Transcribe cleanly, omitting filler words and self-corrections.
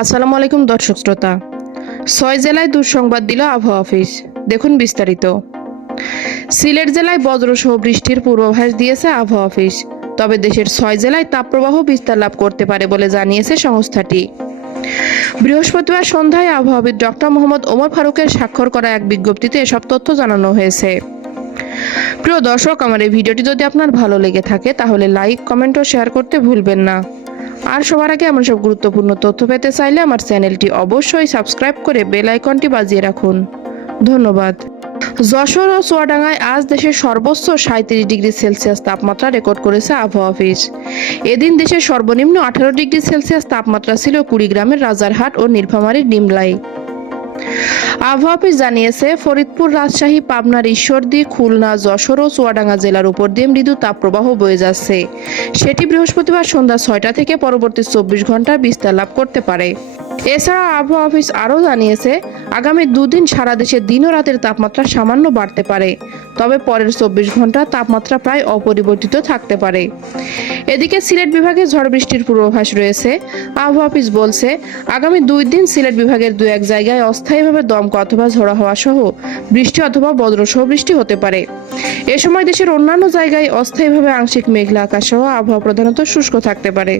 আসসালামু আলাইকুম দর্শক শ্রোতা। ৬ জেলায় দুঃসংবাদ দিল আবহাওয়া অফিস। দেখুন বিস্তারিত। সিলেট জেলায় বজ্রসহ বৃষ্টির পূর্বাভাস দিয়েছে আবহাওয়া অফিস। তবে দেশের ৬ জেলায় তাপপ্রবাহ বিস্তার লাভ করতে পারে বলে জানিয়েছে সংস্থাটি। বৃহস্পতিবার সন্ধ্যায় আবহাওয়াবিদ ডক্টর মোহাম্মদ ওমর ফারুকের স্বাক্ষর করা এক বিজ্ঞপ্তিতে এসব তথ্য জানানো হয়েছে। প্রিয় দর্শক, আমার এই ভিডিওটি যদি আপনার ভালো লেগে থাকে তাহলে লাইক, কমেন্ট ও শেয়ার করতে ভুলবেন না। আর সবার আগে এমন সব গুরুত্বপূর্ণ তথ্য পেতে চাইলে আমার চ্যানেলটি অবশ্যই সাবস্ক্রাইব করে বেল আইকনটি বাজিয়ে রাখুন। ধন্যবাদ। যশোর ও চুয়াডাঙ্গায় আজ দেশের সর্বোচ্চ ৩৭ ডিগ্রি সেলসিয়াস তাপমাত্রা রেকর্ড করেছে আবহাওয়া অফিস। এদিন দেশের সর্বনিম্ন ১৮ ডিগ্রি সেলসিয়াস তাপমাত্রা ছিল কুড়িগ্রামের রাজারহাট ও নীলফামারীর ডিমলাই। আবহাওয়া অফিস জানিয়েছে, ফরিদপুর, রাজশাহী, পাবনার ঈশ্বরদী, খুলনা, যশোর ও চুয়াডাঙ্গা জেলার উপর দিয়ে মৃদু তাপপ্রবাহ বয়ে যাচ্ছে। সেটি বৃহস্পতিবার সন্ধ্যা ৬টা থেকে পরবর্তী ২৪ ঘন্টার বিস্তার লাভ করতে পারে। এছাড়া আবহাওয়া অফিস আরও জানিয়েছে, আগামী দুদিন সারা দেশে দিন ও রাতের তাপমাত্রা সামান্য বাড়তে পারে, তবে পরের ২৪ ঘন্টা তাপমাত্রা প্রায় অপরিবর্তিত থাকতে পারে। এদিকে সিলেট বিভাগে ঝড় বৃষ্টির পূর্বাভাস রয়েছে। আবহাওয়া অফিস বলছে, আগামী ২ দিন সিলেট বিভাগের ২-১ জায়গায় অস্থায়ীভাবে দমকা অথবা ঝোড়ো হাওয়া সহ বৃষ্টি অথবা বজ্রসহ বৃষ্টি হতে পারে। এ সময় দেশের অন্যান্য জায়গায় অস্থায়ীভাবে আংশিক মেঘলা আকাশ সহ আবহাওয়া প্রধানত শুষ্ক থাকতে পারে।